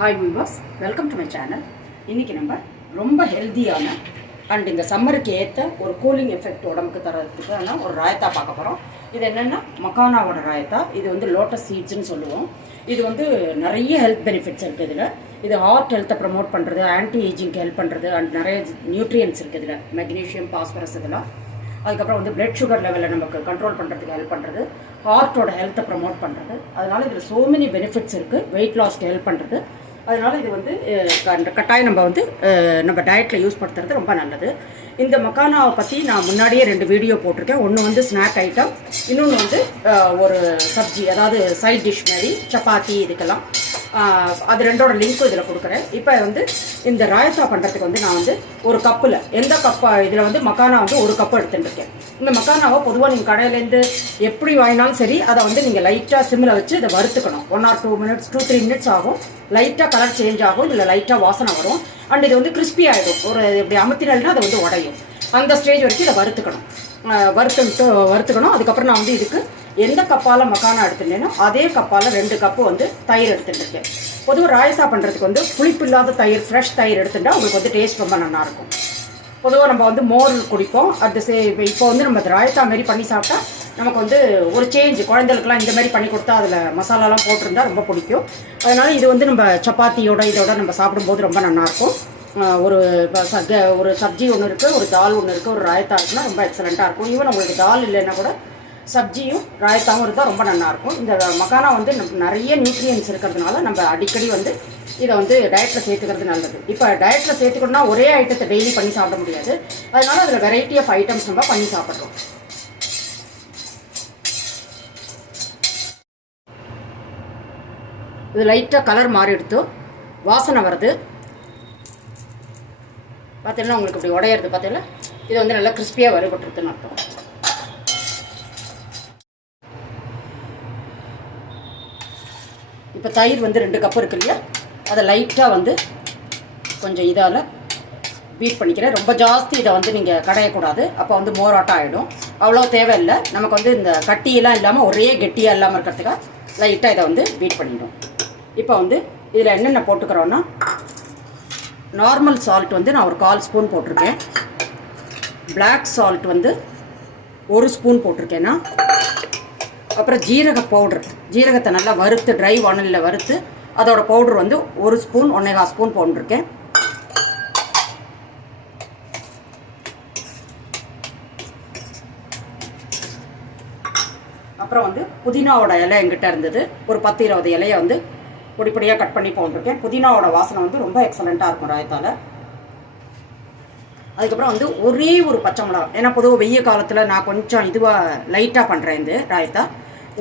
Hi viewers, welcome to my channel. இன்னைக்கு நம்ம ரொம்ப ஹெல்தியான அண்ட் இந்த சம்மருக்கு ஏற்ற ஒரு கூலிங் எஃபெக்ட் உடம்புக்கு தரதுக்கான ஒரு ராயத்தா பார்க்க போகிறோம். இது என்னென்னா மக்கானாவோட ராயத்தா. இது வந்து லோட்டஸ் சீட்ஸ்ன்னு சொல்லுவோம். இது வந்து நிறைய ஹெல்த் பெனிஃபிட்ஸ் இருக்குது இதில். இது ஹார்ட் ஹெல்த்தை ப்ரமோட் பண்ணுறது, ஆன்டி ஏஜிங்க்கு ஹெல்ப் பண்ணுறது அண்ட் நிறைய நியூட்ரியன்ஸ் இருக்குது இதில். மெக்னீஷியம், பாஸ்பரஸ் இதெல்லாம். அதுக்கப்புறம் வந்து பிளட் சுகர் லெவலில் நமக்கு கண்ட்ரோல் பண்ணுறதுக்கு ஹெல்ப் பண்ணுறது, ஹார்ட்டோட ஹெல்த்தை ப்ரமோட் பண்ணுறது. அதனால் இதில் ஸோ மெனி பெனிஃபிட்ஸ் இருக்குது. வெயிட் லாஸ்க்கு ஹெல்ப் பண்ணுறது. அதனால் இது வந்து கட்டாயம் நம்ம வந்து நம்ம டயட்டில் யூஸ் பண்ணுறது ரொம்ப நல்லது. இந்த மக்கானாவை பற்றி நான் முன்னாடியே 2 வீடியோ போட்டிருக்கேன். ஒன்று வந்து ஸ்நாக் ஐட்டம், இன்னொன்று வந்து ஒரு சப்ஜி, அதாவது சைட் டிஷ் மாதிரி சப்பாத்தி இதுக்கெல்லாம். அது ரெண்டோட லிங்க்கும் இதில் கொடுக்குறேன். இப்போ வந்து இந்த ராயத்தா பண்ணுறதுக்கு வந்து நான் வந்து ஒரு கப்பில் எந்த கப்பை இதில் வந்து மக்கானா வந்து ஒரு கப்பு எடுத்துட்டுருக்கேன். இந்த மக்கானாவை பொதுவாக நீங்கள் கடையிலேருந்து எப்படி வாங்கினாலும் சரி, அதை வந்து நீங்கள் லைட்டாக சிம்மில் வச்சு இதை வறுத்துக்கணும். 1 or 2 minutes 2-3 minutes ஆகும். லைட்டாக கலர் சேஞ்ச் ஆகும், இல்லை லைட்டாக வாசனை வரும். அண்ட் இது வந்து கிறிஸ்பி ஆகிடும். ஒரு இப்படி அமுத்தினால்னா அதை வந்து உடையும். அந்த ஸ்டேஜ் வரைக்கும் இதை வறுத்துக்கணும். அதுக்கப்புறம் நான் வந்து இதுக்கு எந்த கப்பால் மக்கானா எடுத்துட்டேனோ அதே கப்பால் 2 கப்பு வந்து தயிர் எடுத்துட்டுருக்கேன். பொதுவாக ராயத்தா பண்ணுறதுக்கு வந்து புளிப்பு இல்லாத தயிர், ஃப்ரெஷ் தயிர் எடுத்துட்டா உங்களுக்கு வந்து டேஸ்ட் ரொம்ப நல்லாயிருக்கும். பொதுவாக நம்ம வந்து மோர் குடிப்போம். அது இப்போ வந்து நம்ம ராயத்தா மாரி பண்ணி சாப்பிட்டா நமக்கு வந்து ஒரு சேஞ்ச். குழந்தைகளுக்குலாம் இந்த மாதிரி பண்ணி கொடுத்தா அதில் மசாலாலாம் போட்டிருந்தா ரொம்ப பிடிக்கும். அதனால் இது வந்து நம்ம சப்பாத்தியோட இதோட நம்ம சாப்பிடும்போது ரொம்ப நல்லாயிருக்கும். ஒரு சப்ஜி ஒன்று இருக்குது, ஒரு தால் ஒன்று இருக்குது, ஒரு ராயத்தா இருக்குன்னா ரொம்ப எக்ஸலண்ட்டாக இருக்கும். ஈவன் உங்களுக்கு தால் இல்லைன்னா கூட சப்ஜியும் ராயத்தாவும் இருந்தால் ரொம்ப நல்லாயிருக்கும். இந்த மக்கானா வந்து நிறைய நியூட்ரியன்ஸ் இருக்கிறதுனால நம்ம அடிக்கடி வந்து இதை வந்து டயட்டில் சேர்த்துக்கிறது நல்லது. இப்போ டயட்டில் சேர்த்துக்கணும்னா ஒரே ஐட்டத்தை டெய்லி பண்ணி சாப்பிட முடியாது. அதனால் அதில் வெரைட்டி ஆஃப் ஐட்டம்ஸ் நம்ம பண்ணி சாப்பிட்றோம். இது லைட்டாக கலர் மாறி எடுத்து வாசனை வருது. பார்த்தீங்கன்னா உங்களுக்கு இப்படி உடையிறது பார்த்தீங்கன்னா இது வந்து நல்லா கிறிஸ்பியாக வறுபட்டுருதுன்னு அர்த்தம். இப்போ தயிர் வந்து 2 கப்பு இருக்கு இல்லையா, அதை லைட்டாக வந்து கொஞ்சம் இதால் பீட் பண்ணிக்கிறேன். ரொம்ப ஜாஸ்தி இதை வந்து நீங்கள் கடையக்கூடாது, அப்போ வந்து மோராட்டம் ஆகிடும். அவ்வளோ தேவையில்லை. நமக்கு வந்து இந்த கட்டியெல்லாம் இல்லாமல் ஒரே கெட்டியாக இல்லாமல் இருக்கிறதுக்காக லைட்டாக இதை வந்து பீட் பண்ணிடும். இப்போ வந்து இதில் என்னென்ன போட்டுக்கிறோன்னா, நார்மல் சால்ட் வந்து நான் ஒரு 1/4 ஸ்பூன் போட்டிருக்கேன். பிளாக் சால்ட் வந்து 1 ஸ்பூன் போட்டிருக்கேன்னா, அப்புறம் ஜீரக பவுடர், ஜீரகத்தை நல்லா வறுத்து ட்ரை வானலில் வறுத்து அதோட பவுடர் வந்து 1 ஸ்பூன் 1.25 ஸ்பூன் போட்டிருக்கேன். அப்புறம் வந்து புதினாவோட இலை எங்கிட்ட இருந்தது, ஒரு 10-20 இலையை வந்து பொடிப்பொடியாக கட் பண்ணி போட்டிருக்கேன். புதினாவோட வாசனை வந்து ரொம்ப எக்ஸலண்ட்டாக இருக்கும் ராயத்தால். அதுக்கப்புறம் வந்து ஒரே ஒரு பச்சை மிளகா, ஏன்னா பொதுவாக வெய்ய காலத்தில் நான் கொஞ்சம் இதுவாக லைட்டாக பண்ணுறேன் இந்த ராயத்தா.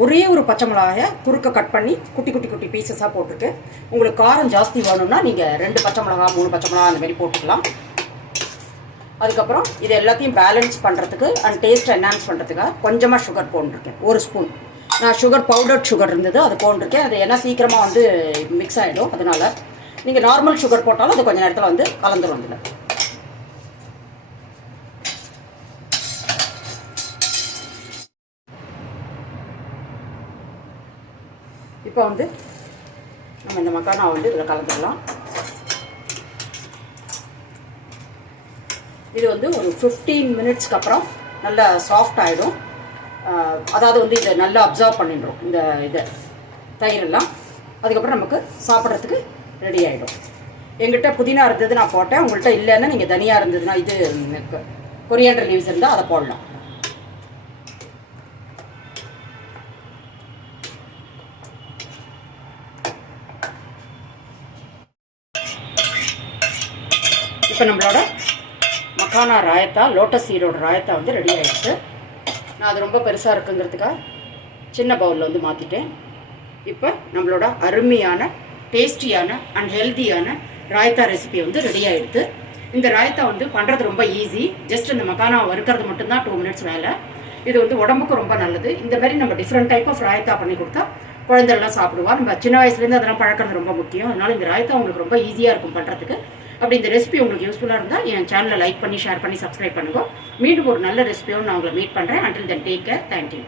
ஒரே ஒரு பச்சை மிளகாயை குறுக்க கட் பண்ணி குட்டி குட்டி குட்டி பீசஸாக போட்டிருக்கேன். உங்களுக்கு காரம் ஜாஸ்தி வேணும்னா நீங்கள் 2 பச்சை மிளகா 3 பச்சை மிளகா அந்த மாதிரி போட்டுக்கலாம். அதுக்கப்புறம் இது எல்லாத்தையும் பேலன்ஸ் பண்ணுறதுக்கு அண்ட் டேஸ்ட் என்ஹான்ஸ் பண்ணுறதுக்காக கொஞ்சமாக சுகர் போட்டிருக்கேன். 1 ஸ்பூன் நான் சுகர், பவுடர்ட் சுகர் இருந்தது, அது போட்டிருக்கேன். அது ஏன்னா சீக்கிரமாக வந்து மிக்ஸ் ஆகிடும். அதனால் நீங்கள் நார்மல் சுகர் போட்டாலும் அது கொஞ்சம் நேரத்தில் வந்து கலந்துடும். இதில் இப்போ வந்து நம்ம இந்த மக்கானா வந்து இதில் கலந்துடலாம். இது வந்து ஒரு 15 மினிட்ஸ்க்கு அப்புறம் நல்லா சாஃப்ட் ஆகிடும். அதாவது வந்து இதை நல்லா அப்சர்வ் பண்ணிடுறோம் இந்த இதை தயிரெல்லாம். அதுக்கப்புறம் நமக்கு சாப்பிட்றதுக்கு ரெடி ஆகிடும். எங்கிட்ட புதினா இருந்தது நான் போட்டேன். உங்கள்கிட்ட இல்லைன்னா நீங்கள் தனியாக இருந்ததுன்னா இது கொரியாண்டர் லீவ்ஸ் இருந்தால் அதை போடலாம். இப்போ நம்மளோட மக்கானா ராயத்தா, லோட்டஸ் சீடோட ராயத்தா வந்து ரெடி ஆகிடுச்சு. நான் அது ரொம்ப பெருசாக இருக்குங்கிறதுக்காக சின்ன பவுலில் வந்து மாற்றிட்டேன். இப்போ நம்மளோட அருமையான டேஸ்டியான அண்ட் ஹெல்த்தியான ராயத்தா ரெசிபி வந்து ரெடி ஆகிடுது. இந்த ராயத்தா வந்து பண்ணுறது ரொம்ப ஈஸி. ஜஸ்ட் இந்த மக்கானா வறுக்கிறது மட்டும்தான் 2 minutes வேலை. இது வந்து உடம்புக்கு ரொம்ப நல்லது. இந்த மாதிரி நம்ம டிஃப்ரெண்ட் டைப் ஆஃப் ராயத்தா பண்ணி கொடுத்தா குழந்தைலாம் சாப்பிடுவா. நம்ம சின்ன வயசுலேருந்து அதெல்லாம் பழக்கிறது ரொம்ப முக்கியம். அதனால் இந்த ராயத்தா உங்களுக்கு ரொம்ப ஈஸியாக இருக்கும் பண்ணுறதுக்கு. அப்படி இந்த ரெசிபி உங்களுக்கு யூஸ்ஃபுல்லாக இருந்தால் என் சேனலை லைக் பண்ணி ஷேர் பண்ணி சப்ஸ்கிரைப் பண்ணுங்க. மீண்டும் ஒரு நல்ல ரெசிபியோடு நான் உங்களை மீட் பண்ணுறேன். Until then take care. Thank you.